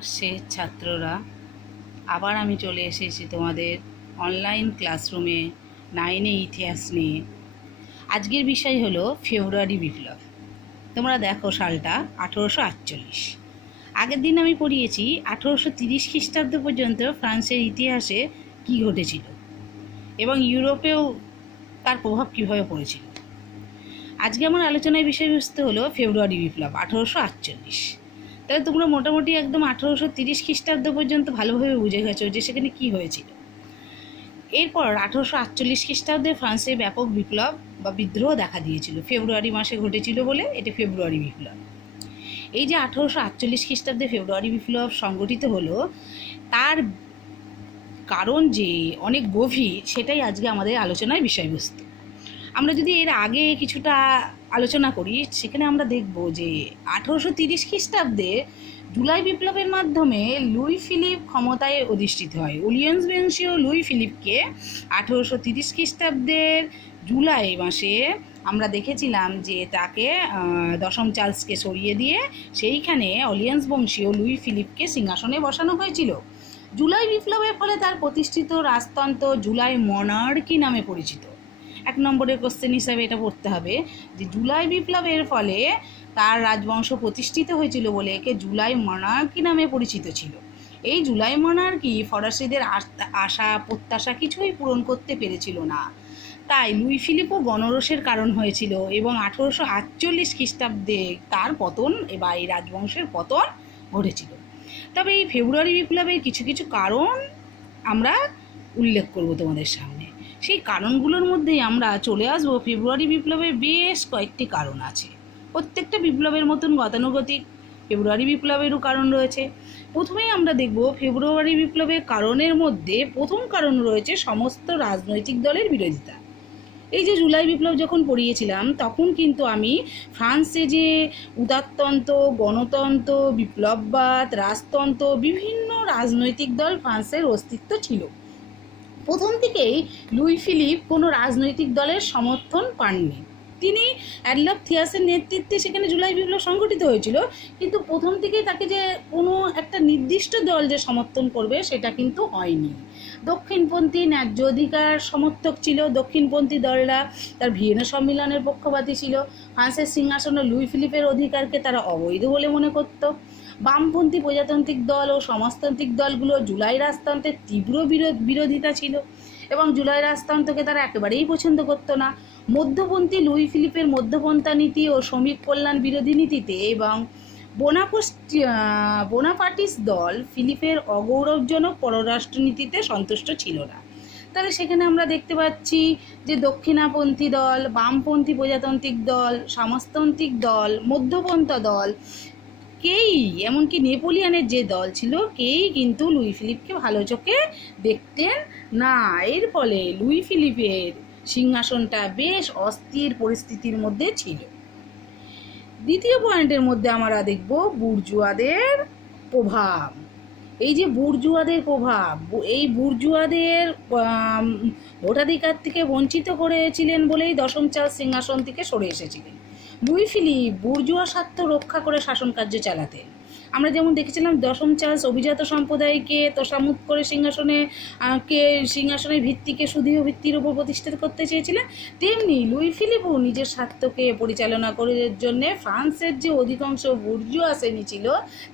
আসছে ছাত্ররা, আবার আমি চলে এসেছি তোমাদের অনলাইন ক্লাসরুমে 9-এ ইতিহাস নিয়ে। আজকের বিষয় হলো ফেব্রুয়ারি বিপ্লব। তোমরা দেখো সালটা 1848। আগের দিন আমি পড়িয়েছি 1830 খ্রিস্টাব্দ পর্যন্ত ফ্রান্সের ইতিহাসে কি ঘটেছিল এবং ইউরোপেও তার প্রভাব কীভাবে পড়েছিল। আজকে আমার আলোচনার বিষয়বস্তু হলো ফেব্রুয়ারি বিপ্লব 1848। তাহলে তোমরা মোটামুটি একদম 1830 খ্রিস্টাব্দ পর্যন্ত ভালোভাবে বুঝে গেছো যে সেখানে কী হয়েছিল। এরপর 1848 খ্রিস্টাব্দে ফ্রান্সে ব্যাপক বিপ্লব বা বিদ্রোহ দেখা দিয়েছিল, ফেব্রুয়ারি মাসে ঘটেছিল বলে এটা ফেব্রুয়ারি বিপ্লব। এই যে 1848 খ্রিস্টাব্দে ফেব্রুয়ারি বিপ্লব সংগঠিত হলো, তার কারণ যে অনেক গভীর, সেটাই আজকে আমাদের আলোচনার বিষয়বস্তু। আমরা যদি এর আগে কিছুটা আলোচনা করি, সেখানে আমরা দেখব যে 1830 খ্রিস্টাব্দে জুলাই বিপ্লবের মাধ্যমে লুই ফিলিপ ক্ষমতায় অধিষ্ঠিত হয়। উলিয়ান্স বংশীয় লুই ফিলিপকে 1830 খ্রিস্টাব্দের জুলাই মাসে আমরা দেখেছিলাম যে তাকে দশম চার্লসকে সরিয়ে দিয়ে সেইখানে অলিয়ান্স বংশীয় লুই ফিলিপকে সিংহাসনে বসানো হয়েছিল। জুলাই বিপ্লবের ফলে তার প্রতিষ্ঠিত রাজতন্ত্র জুলাই মনার্কি নামে পরিচিত। 1 নম্বরের কোশ্চেন হিসাবে এটা পড়তে হবে যে জুলাই বিপ্লবের ফলে তার রাজবংশ প্রতিষ্ঠিত হয়েছিল বলে একে জুলাই মনার্কি নামে পরিচিত ছিল। এই জুলাই মনার্কি ফরাসিদের আশা প্রত্যাশা কিছুই পূরণ করতে পেরেছিল না, তাই লুই ফিলিপও গণরোষের কারণ হয়েছিল এবং 1848 খ্রিস্টাব্দে তার পতন বা এই রাজবংশের পতন ঘটেছিল। তবে এই ফেব্রুয়ারি বিপ্লবের কিছু কিছু কারণ আমরা উল্লেখ করব তোমাদের সামনে। সেই কারণগুলোর মধ্যেই আমরা চলে আসবো ফেব্রুয়ারি বিপ্লবের বেশ কয়েকটি কারণ আছে। প্রত্যেকটা বিপ্লবের মতন গতানুগতিক ফেব্রুয়ারি বিপ্লবেরও কারণ রয়েছে। প্রথমেই আমরা দেখব ফেব্রুয়ারি বিপ্লবের কারণের মধ্যে প্রথম কারণ রয়েছে সমস্ত রাজনৈতিক দলের বিরোধিতা। এই যে জুলাই বিপ্লব যখন পড়িয়েছিলাম তখন কিন্তু আমি ফ্রান্সে যে উদারতন্ত্র, গণতন্ত্র, বিপ্লববাদ, রাজতন্ত্র, বিভিন্ন রাজনৈতিক দল ফ্রান্সের অস্তিত্ব ছিল। প্রথম থেকেই লুই ফিলিপ কোনো রাজনৈতিক দলের সমর্থন পাননি। তিনি অ্যাডলফ থিয়াসের নেতৃত্বে সেখানে জুলাই বিপ্লব সংগঠিত হয়েছিল, কিন্তু প্রথম থেকেই তাকে যে কোনো একটা নির্দিষ্ট দল যে সমর্থন করবে সেটা কিন্তু হয়নি। দক্ষিণপন্থী ন্যায্য অধিকার সমর্থক ছিল, দক্ষিণপন্থী দলরা তার ভিয়েনা সম্মেলনের পক্ষপাতী ছিল। ফ্রান্সের সিংহাসনে লুই ফিলিপের অধিকারকে তারা অবৈধ বলে মনে করত। বামপন্থী প্রজাতান্ত্রিক দল ও সমাজতান্ত্রিক দলগুলো জুলাই রাজতন্ত্রের তীব্র বিরোধিতা ছিল এবং জুলাই রাজতন্ত্রকে তারা একেবারেই পছন্দ করতো না। মধ্যপন্থী লুই ফিলিপের মধ্যপন্থা নীতি ও শ্রমিক কল্যাণ বিরোধী নীতিতে এবং বোনাপার্টিস দল ফিলিপের অগৌরবজনক পররাষ্ট্রনীতিতে সন্তুষ্ট ছিল না। তাহলে সেখানে আমরা দেখতে পাচ্ছি যে দক্ষিণাপন্থী দল, বামপন্থী প্রজাতান্ত্রিক দল, সমাজতান্ত্রিক দল, মধ্যপন্থা দল, কেই, এমনকি নেপোলিয়নের যে দল ছিল, কেই কিন্তু লুই ফিলিপকে ভালো চোখে দেখতেন না। এর ফলে লুই ফিলিপের সিংহাসনটা বেশ অস্থির পরিস্থিতির মধ্যে ছিল। দ্বিতীয় পয়েন্টের মধ্যে আমরা দেখব বুর্জুয়াদের প্রভাব। এই যে বুর্জুয়াদের প্রভাব, এই বুর্জুয়াদের ভোটাধিকার থেকে বঞ্চিত করেছিলেন বলেই দশম চার্লস সিংহাসন থেকে সরে এসেছিলেন। লুই ফিলিপ বুর্জুয়া স্বার্থ রক্ষা করে শাসন কার্য চালাতেন। আমরা যেমন দেখেছিলাম দশম চার্লস অভিজাত সম্প্রদায়কে তোষামোদ করে সিংহাসনের ভিত্তিকে সুদৃঢ় ভিত্তির উপর প্রতিষ্ঠিত করতে চেয়েছিলেন, তেমনি লুই ফিলিপও নিজের স্বার্থকে পরিচালনা করার জন্যে ফ্রান্সের যে অধিকাংশ বুর্জুয়া শ্রেণী ছিল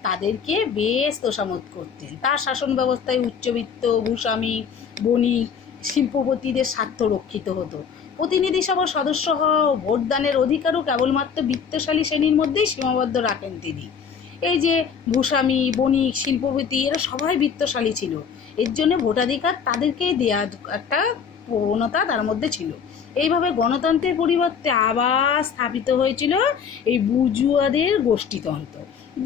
তাদেরকে বেশ তোষামোদ করতেন। তার শাসন ব্যবস্থায় উচ্চবিত্ত, ভূস্বামী, বণিক, শিল্পপতিদের স্বার্থ রক্ষিত হতো। প্রতিনিধি সভার সদস্য হওয়া ও ভোটদানের অধিকারও কেবলমাত্র বিত্তশালী শ্রেণীর মধ্যেই সীমাবদ্ধ রাখেন তিনি। এই যে ভূস্বামী, বণিক, শিল্পপতি, এরা সবাই বিত্তশালী ছিল, এর জন্য ভোটাধিকার তাদেরকেই দেওয়া একটা প্রবণতা তার মধ্যে ছিল। এইভাবে গণতন্ত্রের পরিবর্তে আবার স্থাপিত হয়েছিল এই বুর্জুয়াদের গোষ্ঠীতন্ত্র।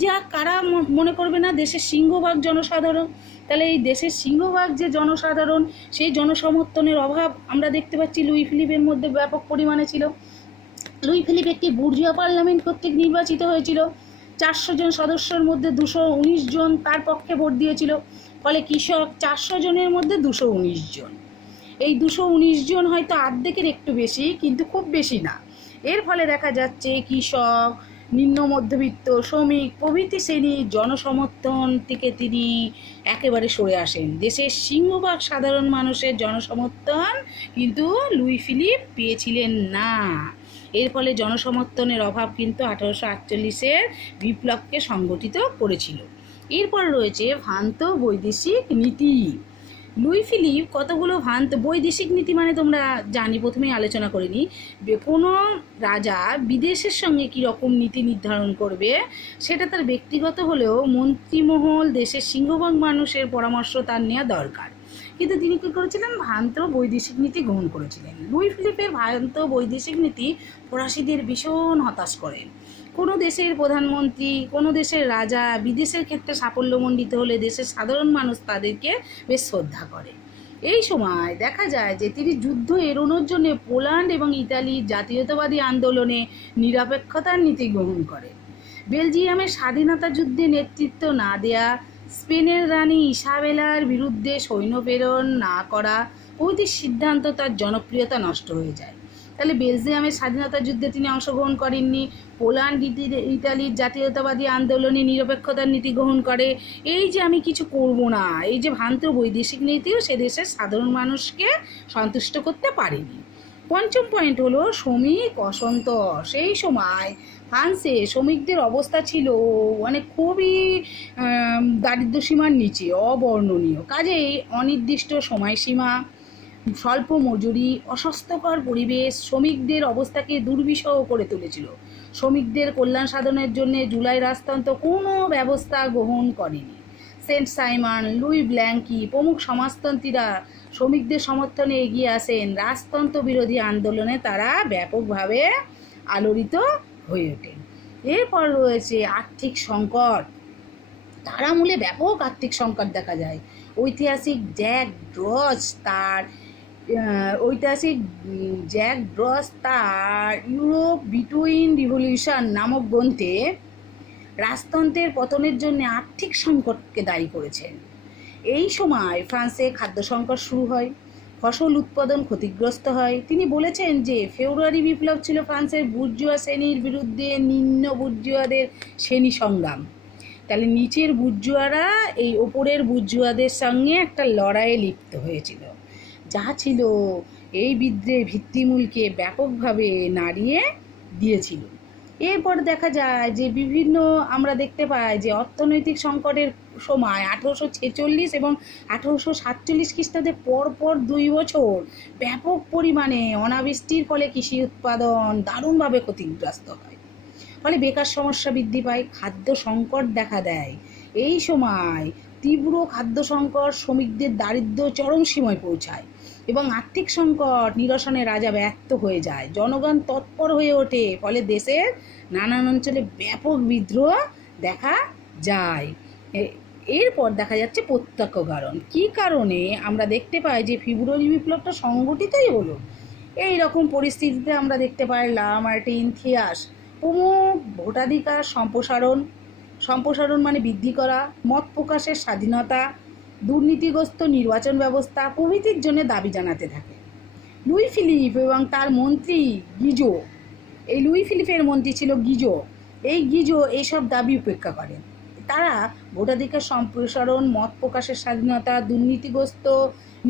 যা কারা মনে করবে না, দেশের সিংহভাগ জনসাধারণ। তাহলে এই দেশের সিংহভাগ যে জনসাধারণ, সেই জনসমর্থনের অভাব আমরা দেখতে পাচ্ছি লুই ফিলিপের মধ্যে ব্যাপক পরিমাণে ছিল। লুই ফিলিপ একটি বুর্জুয়া পার্লামেন্ট কর্তৃক নির্বাচিত হয়েছিল। 400 জন সদস্যের মধ্যে 219 জন তার পক্ষে ভোট দিয়েছিল। ফলে কৃষক 400 জনের মধ্যে 219 জন। এই 219 জন হয়তো অর্ধেকের একটু বেশি, কিন্তু খুব বেশি না। এর ফলে দেখা যাচ্ছে কৃষক, নিম্ন মধ্যবিত্ত শ্রমিক প্রভৃতি শ্রেণীর জনসমর্থন থেকে তিনি একেবারে সরে আসেন। দেশের সিংহভাগ সাধারণ মানুষের জনসমর্থন কিন্তু লুই ফিলিপ পেয়েছিলেন না। এর ফলে জনসমর্থনের অভাব কিন্তু 1848-এর বিপ্লবকে সংগঠিত করেছিল। এরপর রয়েছে ভ্রান্ত বৈদেশিক নীতি। লুই ফিলিপ কতগুলো ভ্রান্ত বৈদেশিক নীতি মানে তোমরা জানি, প্রথমেই আলোচনা করে নিই। কোনো রাজা বিদেশের সঙ্গে কী রকম নীতি নির্ধারণ করবে সেটা তার ব্যক্তিগত হলেও মন্ত্রীমহল, দেশের সিংহভাগ মানুষের পরামর্শ তার নেওয়া দরকার। কিন্তু তিনি কী করেছিলেন? ভ্রান্ত বৈদেশিক নীতি গ্রহণ করেছিলেন। লুই ফিলিপের ভ্রান্ত বৈদেশিক নীতি ফরাসিদের ভীষণ হতাশ করেন। কোনো দেশের প্রধানমন্ত্রী, কোনো দেশের রাজা বিদেশের ক্ষেত্রে সাফল্যমণ্ডিত হলে দেশের সাধারণ মানুষ তাদেরকে বেশ শ্রদ্ধা করে। এই সময় দেখা যায় যে তিনি যুদ্ধ এড়ানোর জন্য পোল্যান্ড এবং ইতালির জাতীয়তাবাদী আন্দোলনে নিরপেক্ষতার নীতি গ্রহণ করেন। বেলজিয়ামের স্বাধীনতা যুদ্ধে নেতৃত্ব না দেয়া, স্পেনের রানী ইসাবেলার বিরুদ্ধে সৈন্য প্রেরণ না করা প্রভৃতি সিদ্ধান্ত তার জনপ্রিয়তা নষ্ট হয়ে যায়। তাহলে বেলজিয়ামের স্বাধীনতা যুদ্ধে তিনি অংশগ্রহণ করেননি, পোল্যান্ড ইতালির জাতীয়তাবাদী আন্দোলনে নিরপেক্ষতার নীতি গ্রহণ করে। এই যে আমি কিছু করব না, এই যে ভ্রান্ত বৈদেশিক নীতিও সে দেশের সাধারণ মানুষকে সন্তুষ্ট করতে পারেনি। পঞ্চম পয়েন্ট হলো শ্রমিক অসন্তোষ। সেই সময় ফ্রান্সে শ্রমিকদের অবস্থা ছিল খুবই দারিদ্র্যসীমার নিচে, অবর্ণনীয়। কাজেই অনির্দিষ্ট সময়সীমা, স্বল্প মজুরি, অস্বাস্থ্যকর পরিবেশ শ্রমিকদের অবস্থাকে দুর্বিষহ করে তুলেছিল। শ্রমিকদের কল্যাণ সাধনের জন্য জুলাই রাজতন্ত্র কোনো ব্যবস্থা গ্রহণ করেনি। সেন্ট সাইমন, লুই ব্ল্যাঙ্কি প্রমুখ সমাজতন্ত্রীরা শ্রমিকদের সমর্থনে এগিয়ে আসেন। রাজতন্ত্র বিরোধী আন্দোলনে তারা ব্যাপকভাবে আলোড়িত হয়ে ওঠেন। এরপর রয়েছে আর্থিক সংকট। তারামূলে ব্যাপক আর্থিক সংকট দেখা যায়। ঐতিহাসিক জ্যাক ড্রস তার ইউরোপ বিটুইন রিভলিউশন নামক গ্রন্থে রাজতন্ত্রের পতনের জন্য আর্থিক সংকটকে দায়ী করেছেন। এই সময় ফ্রান্সে খাদ্য সংকট শুরু হয়, ফসল উৎপাদন ক্ষতিগ্রস্ত হয়। তিনি বলেছেন যে ফেব্রুয়ারি বিপ্লব ছিল ফ্রান্সের বুর্জুয়া শ্রেণীর বিরুদ্ধে নিম্ন বুর্জুয়াদের শ্রেণী সংগ্রাম। তাহলে নিচের বুর্জুয়ারা এই ওপরের বুর্জুয়াদের সঙ্গে একটা লড়াইয়ে লিপ্ত হয়েছিল, যা ছিল এই বিদ্রোহের ভিত্তিমূলকে ব্যাপকভাবে নাড়িয়ে দিয়েছিল। এরপর দেখা যায় যে আমরা দেখতে পাই যে অর্থনৈতিক সংকটের সময় 1846 এবং 1847 খ্রিস্টাব্দে পরপর 2 বছর ব্যাপক পরিমাণে অনাবৃষ্টির ফলে কৃষি উৎপাদন দারুণভাবে ক্ষতিগ্রস্ত হয়। ফলে বেকার সমস্যা বৃদ্ধি পায়, খাদ্য সংকট দেখা দেয়। এই সময় তীব্র খাদ্য সংকট শ্রমিকদের দারিদ্র্য চরম সীমায় পৌঁছায় এবং আর্থিক সংকট নিরসনে রাজা ব্যর্থ হয়ে যায়। জনগণ তৎপর হয়ে ওঠে, ফলে দেশের নানান অঞ্চলে ব্যাপক বিদ্রোহ দেখা যায়। এরপর দেখা যাচ্ছে প্রত্যক্ষ কারণ। কী কারণে আমরা দেখতে পাই যে ফেব্রুয়ারি বিপ্লবটা সংগঠিতই হলো? এই রকম পরিস্থিতিতে আমরা দেখতে পাই লামার্টিন, থিয়াস প্রমুখ ভোটাধিকার সম্প্রসারণ মানে বৃদ্ধি করা, মত প্রকাশের স্বাধীনতা, দুর্নীতিগ্রস্ত নির্বাচন ব্যবস্থা প্রভৃতির জন্য দাবি জানাতে থাকে। লুই ফিলিপ এবং তার মন্ত্রী গিজো, এই লুই ফিলিপের মন্ত্রী ছিল গিজো, এই গিজো এইসব দাবি উপেক্ষা করেন। তারা ভোটাধিকার সম্প্রসারণ, মত প্রকাশের স্বাধীনতা, দুর্নীতিগ্রস্ত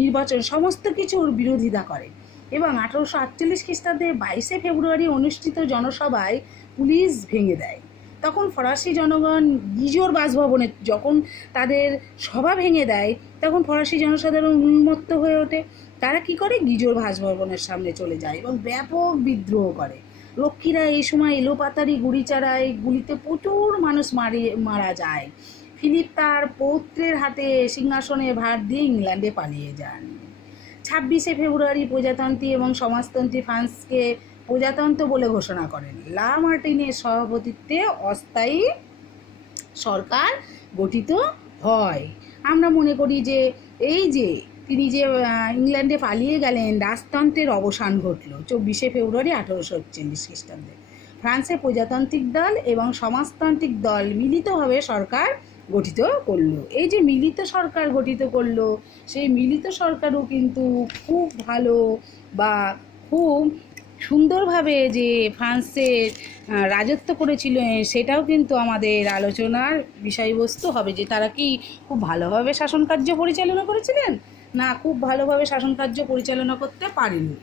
নির্বাচন সমস্ত কিছুর বিরোধিতা করে এবং 1848 খ্রিস্টাব্দে 22 ফেব্রুয়ারি অনুষ্ঠিত জনসভায় পুলিশ ভেঙে দেয়। তখন ফরাসি জনগণ গিজোর বাসভবনে যখন তাদের সভা ভেঙে দেয়, তখন ফরাসি জনসাধারণ উন্মত্ত হয়ে ওঠে। তারা কি করে? গিজোর বাসভবনের সামনে চলে যায় এবং ব্যাপক বিদ্রোহ করে। রক্ষীরা এই সময় এলোপাতাড়ি গুলি চালায়, গুলিতে প্রচুর মানুষ মারা যায়। ফিলিপ তার পৌত্রের হাতে সিংহাসনের ভার দিয়ে ইংল্যান্ডে পালিয়ে যান। 26 ফেব্রুয়ারি প্রজাতন্ত্রী এবং সমাজতন্ত্রী ফ্রান্সকে প্রজাতন্ত্র বলে ঘোষণা করেন। লামার্টিনের সভাপতিত্বে অস্থায়ী সরকার গঠিত হয়। আমরা মনে করি যে এই যে তিনি যে ইংল্যান্ডে পালিয়ে গেলেন, রাজতন্ত্রের অবসান ঘটল 24 ফেব্রুয়ারি 1841 খ্রিস্টাব্দে। ফ্রান্সে প্রজাতান্ত্রিক দল এবং সমাজতান্ত্রিক দল মিলিতভাবে সরকার গঠিত করলো। এই যে মিলিত সরকার গঠিত করলো, সেই মিলিত সরকারও কিন্তু খুব ভালো বা খুব সুন্দরভাবে যে ফ্রান্সের রাজত্ব করেছিল, সেটাও কিন্তু আমাদের আলোচনার বিষয়বস্তু হবে, যে তারা কি খুব ভালোভাবে শাসনকার্য পরিচালনা করেছিলেন, না খুব ভালোভাবে শাসনকার্য পরিচালনা করতে পারেননি।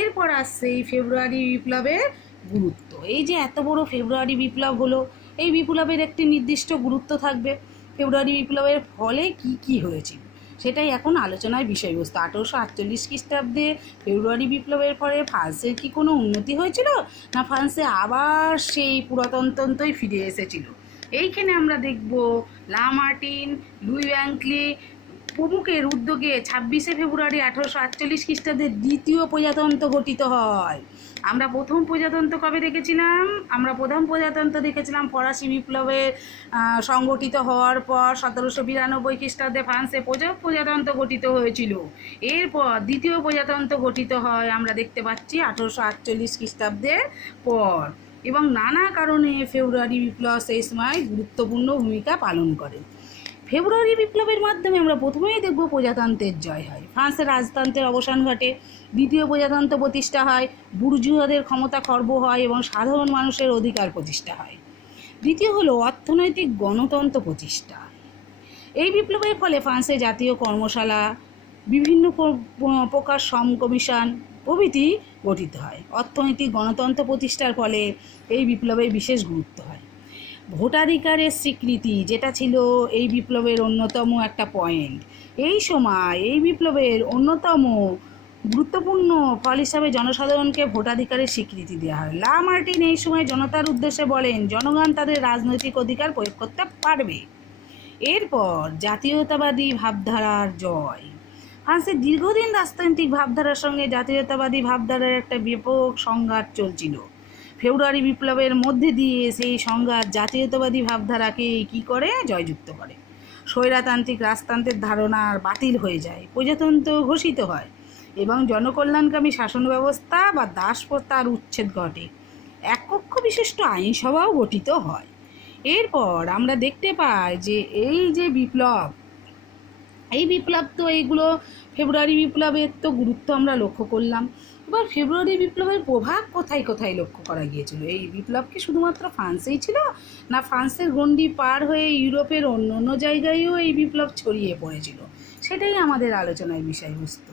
এরপর আসছে এই ফেব্রুয়ারি বিপ্লবের গুরুত্ব। এই যে এত বড় ফেব্রুয়ারি বিপ্লব হলো, এই বিপ্লবের একটি নির্দিষ্ট গুরুত্ব থাকবে। ফেব্রুয়ারি বিপ্লবের ফলে কি কি হয়েছিল সেটাই এখন আলোচনার বিষয়বস্তু। 1848 খ্রিস্টাব্দে ফেব্রুয়ারি বিপ্লবের ফলে ফ্রান্সের কি কোনো উন্নতি হয়েছিল, না ফ্রান্সে আবার সেই পুরাতনতন্ত্রই ফিরে এসেছিল? এইখানে আমরা দেখব লামার্টিন, লুই ওয়াংক্লি প্রমুখের উদ্যোগে 26শে ফেব্রুয়ারি 1848 খ্রিস্টাব্দে দ্বিতীয় প্রজাতন্ত্র গঠিত হয়। আমরা প্রথম প্রজাতন্ত্র কবে দেখেছিলাম? আমরা প্রথম প্রজাতন্ত্র দেখেছিলাম ফরাসি বিপ্লবের সংগঠিত হওয়ার পর 1792 খ্রিস্টাব্দে ফ্রান্সে প্রজাতন্ত্র গঠিত হয়েছিল। এরপর দ্বিতীয় প্রজাতন্ত্র গঠিত হয় আমরা দেখতে পাচ্ছি 1848 খ্রিস্টাব্দের পর, এবং নানা কারণে ফেব্রুয়ারি বিপ্লব সেই সময় গুরুত্বপূর্ণ ভূমিকা পালন করে। ফেব্রুয়ারি বিপ্লবের মাধ্যমে আমরা প্রথমেই দেখব প্রজাতন্ত্রের জয় হয়, ফ্রান্সের রাজতন্ত্রের অবসান ঘটে, দ্বিতীয় প্রজাতন্ত্র প্রতিষ্ঠা হয়, বুর্জুয়াদের ক্ষমতা খর্ব হয় এবং সাধারণ মানুষের অধিকার প্রতিষ্ঠা হয়। দ্বিতীয় হলো অর্থনৈতিক গণতন্ত্র প্রতিষ্ঠা। এই বিপ্লবের ফলে ফ্রান্সে জাতীয় কর্মশালা, বিভিন্ন প্রকার শ্রম কমিশন প্রভৃতি গঠিত হয়। অর্থনৈতিক গণতন্ত্র প্রতিষ্ঠার ফলে এই বিপ্লবের বিশেষ গুরুত্ব হয়। ভোটাধিকারের স্বীকৃতি, যেটা ছিল এই বিপ্লবের অন্যতম একটা পয়েন্ট। এই সময় এই বিপ্লবের অন্যতম গুরুত্বপূর্ণ ফল হিসাবে জনসাধারণকে ভোটাধিকারের স্বীকৃতি দেওয়া হয়। লামার্টিন এই সময় জনতার উদ্দেশ্যে বলেন, জনগণ তাদের রাজনৈতিক অধিকার প্রয়োগ করতে পারবে। এরপর জাতীয়তাবাদী ভাবধারার জয়। ফ্রান্সের দীর্ঘদিন রাজতান্ত্রিক ভাবধারার সঙ্গে জাতীয়তাবাদী ভাবধারার একটা ব্যাপক সংঘাত চলছিল। ফেব্রুয়ারি বিপ্লবের মধ্যে দিয়ে সেই সংঘাত জাতীয়তাবাদী ভাবধারাকে কী করে? জয়যুক্ত করে। স্বৈরতান্ত্রিক রাজতন্ত্রের ধারণা বাতিল হয়ে যায়, প্রজাতন্ত্র ঘোষিত হয় এবং জনকল্যাণকামী শাসন ব্যবস্থা বা দাসপ্রথার উচ্ছেদ ঘটে। এককক্ষ বিশিষ্ট আইনসভাও গঠিত হয়। এরপর আমরা দেখতে পাই যে এই যে বিপ্লব, এই বিপ্লব তো এইগুলো ফেব্রুয়ারি বিপ্লবের তো গুরুত্ব আমরা লক্ষ্য করলাম। এবার ফেব্রুয়ারি বিপ্লবের প্রভাব কোথায় কোথায় লক্ষ্য করা গিয়েছিল? এই বিপ্লব কি শুধুমাত্র ফ্রান্সেই ছিল, না ফ্রান্সের গণ্ডি পার হয়ে ইউরোপের অন্য অন্য জায়গায়ও এই বিপ্লব ছড়িয়ে পড়েছিল? সেটাই আমাদের আলোচনার বিষয়বস্তু।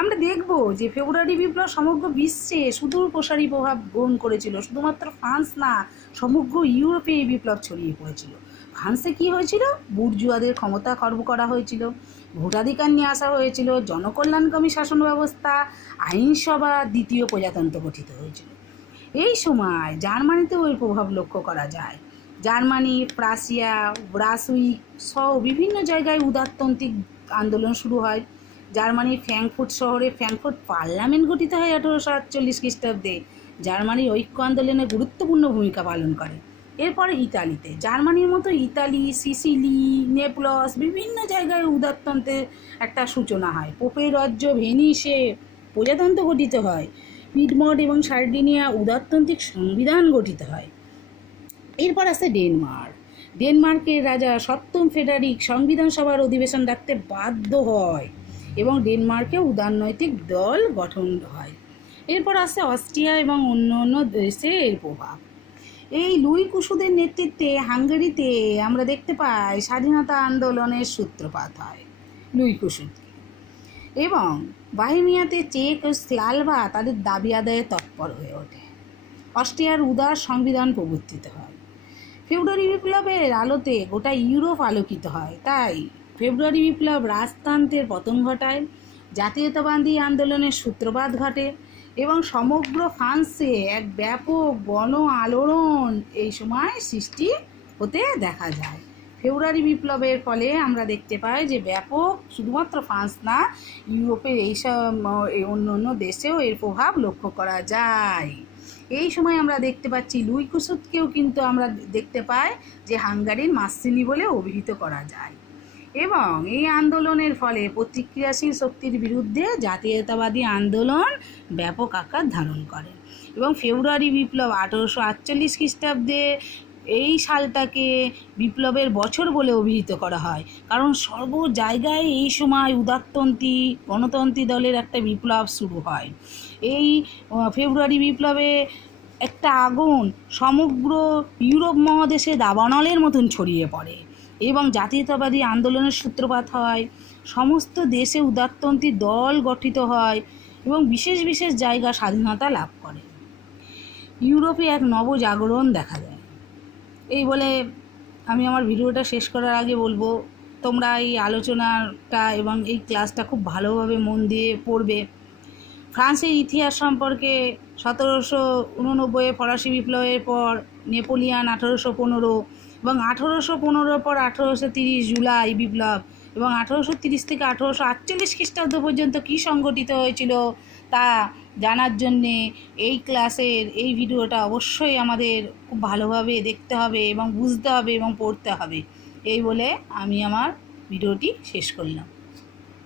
আমরা দেখব যে ফেব্রুয়ারি বিপ্লব সমগ্র বিশ্বে সুদূর প্রসারী প্রভাব গ্রহণ করেছিল। শুধুমাত্র ফ্রান্স না, সমগ্র ইউরোপে এই বিপ্লব ছড়িয়ে পড়েছিল। ফ্রান্সে কী হয়েছিল? বুর্জুয়াদের ক্ষমতা খর্ব করা হয়েছিল, ভোটাধিকার নিয়ে আসা হয়েছিল, জনকল্যাণকামী শাসন ব্যবস্থা, আইনসভা, দ্বিতীয় প্রজাতন্ত্র গঠিত হয়েছিল। এই সময় জার্মানিতেও এর প্রভাব লক্ষ্য করা যায়। জার্মানি, প্রাশিয়া, ব্রাসউইক সহ বিভিন্ন জায়গায় উদারতান্ত্রিক আন্দোলন শুরু হয়। জার্মানির ফ্র্যাঙ্কফুর্ট শহরে ফ্র্যাঙ্কফুর্ট পার্লামেন্ট গঠিত হয় 1848 খ্রিস্টাব্দে। জার্মানির ঐক্য আন্দোলনে গুরুত্বপূর্ণ ভূমিকা পালন করে। এরপরে ইতালিতে, জার্মানির মতো ইতালি, সিসিলি, নেপলস বিভিন্ন জায়গায় উদারতন্ত্রের একটা সূচনা হয়। পোপের রাজ্য ভেনিসে প্রজাতন্ত্র গঠিত হয়। পিডমন্ট এবং সার্ডিনিয়া উদারতান্ত্রিক সংবিধান গঠিত হয়। এরপর আছে ডেনমার্ক। ডেনমার্কের রাজা সপ্তম ফেডারিক সংবিধান সভার অধিবেশন ডাকতে বাধ্য হয় এবং ডেনমার্কে উদারনৈতিক দল গঠন হয়। এরপর আছে অস্ট্রিয়া এবং অন্য অন্য দেশে এর প্রভাব। এই লুই কুশুদের নেতৃত্বে হাঙ্গেরিতে আমরা দেখতে পাই স্বাধীনতা আন্দোলনের সূত্রপাত হয় লুই কুশুদ, এবং বাহিমিয়াতে চেক ও স্লাভা তাদের দাবি আদায়ে তৎপর হয়ে ওঠে। অস্ট্রিয়ার উদার সংবিধান প্রবর্তিত হয়। ফেব্রুয়ারি বিপ্লবের আলোতে গোটা ইউরোপ আলোকিত হয়। তাই ফেব্রুয়ারি বিপ্লব রাজতন্ত্রের পতন ঘটায়, জাতীয়তাবাদী আন্দোলনের সূত্রপাত ঘটে এবং সমগ্র ফ্রান্সে এক ব্যাপক গণ আলোড়ন এই সময় সৃষ্টি হতে দেখা যায়। ফেব্রুয়ারি বিপ্লবের ফলে আমরা দেখতে পাই যে ব্যাপক, শুধুমাত্র ফ্রান্স না, ইউরোপের এইসব অন্য অন্য দেশেও এর প্রভাব লক্ষ্য করা যায়। এই সময় আমরা দেখতে পাচ্ছি লুই কুশুদকেও কিন্তু আমরা দেখতে পাই যে হাঙ্গারির মাসিনি বলে অভিহিত করা যায়। এবং এই আন্দোলনের ফলে প্রতিক্রিয়াশীল শক্তির বিরুদ্ধে জাতীয়তাবাদী আন্দোলন ব্যাপক আকার ধারণ করে এবং ফেব্রুয়ারি বিপ্লব 1848 খ্রিস্টাব্দে এই সালটাকে বিপ্লবের বছর বলে অভিহিত করা হয়, কারণ সর্ব জায়গায় এই সময় উদারপন্থী গণতন্ত্রী দলের একটা বিপ্লব শুরু হয়। এই ফেব্রুয়ারি বিপ্লবে একটা আগুন সমগ্র ইউরোপ মহাদেশে দাবানলের মতন ছড়িয়ে পড়ে এবং জাতীয়তাবাদী আন্দোলনের সূত্রপাত হয়। সমস্ত দেশে উদারপন্থী দল গঠিত হয় এবং বিশেষ বিশেষ জায়গা স্বাধীনতা লাভ করে। ইউরোপে এক নবজাগরণ দেখা যায়। এই বলে আমি আমার ভিডিওটা শেষ করার আগে বলবো, তোমরা এই আলোচনাটা এবং এই ক্লাসটা খুব ভালোভাবে মন দিয়ে পড়বে। ফ্রান্সের ইতিহাস সম্পর্কে 1789 ফরাসি বিপ্লবের পর নেপোলিয়ান 1815 এবং 1815 পর 1830 জুলাই বিপ্লব এবং 1830 থেকে 1848 খ্রিস্টাব্দ পর্যন্ত কী সংগঠিত হয়েছিল তা জানার জন্যে এই ক্লাসের এই ভিডিওটা অবশ্যই আমাদের খুব ভালোভাবে দেখতে হবে এবং বুঝতে হবে এবং পড়তে হবে। এই বলে আমি আমার ভিডিওটি শেষ করলাম।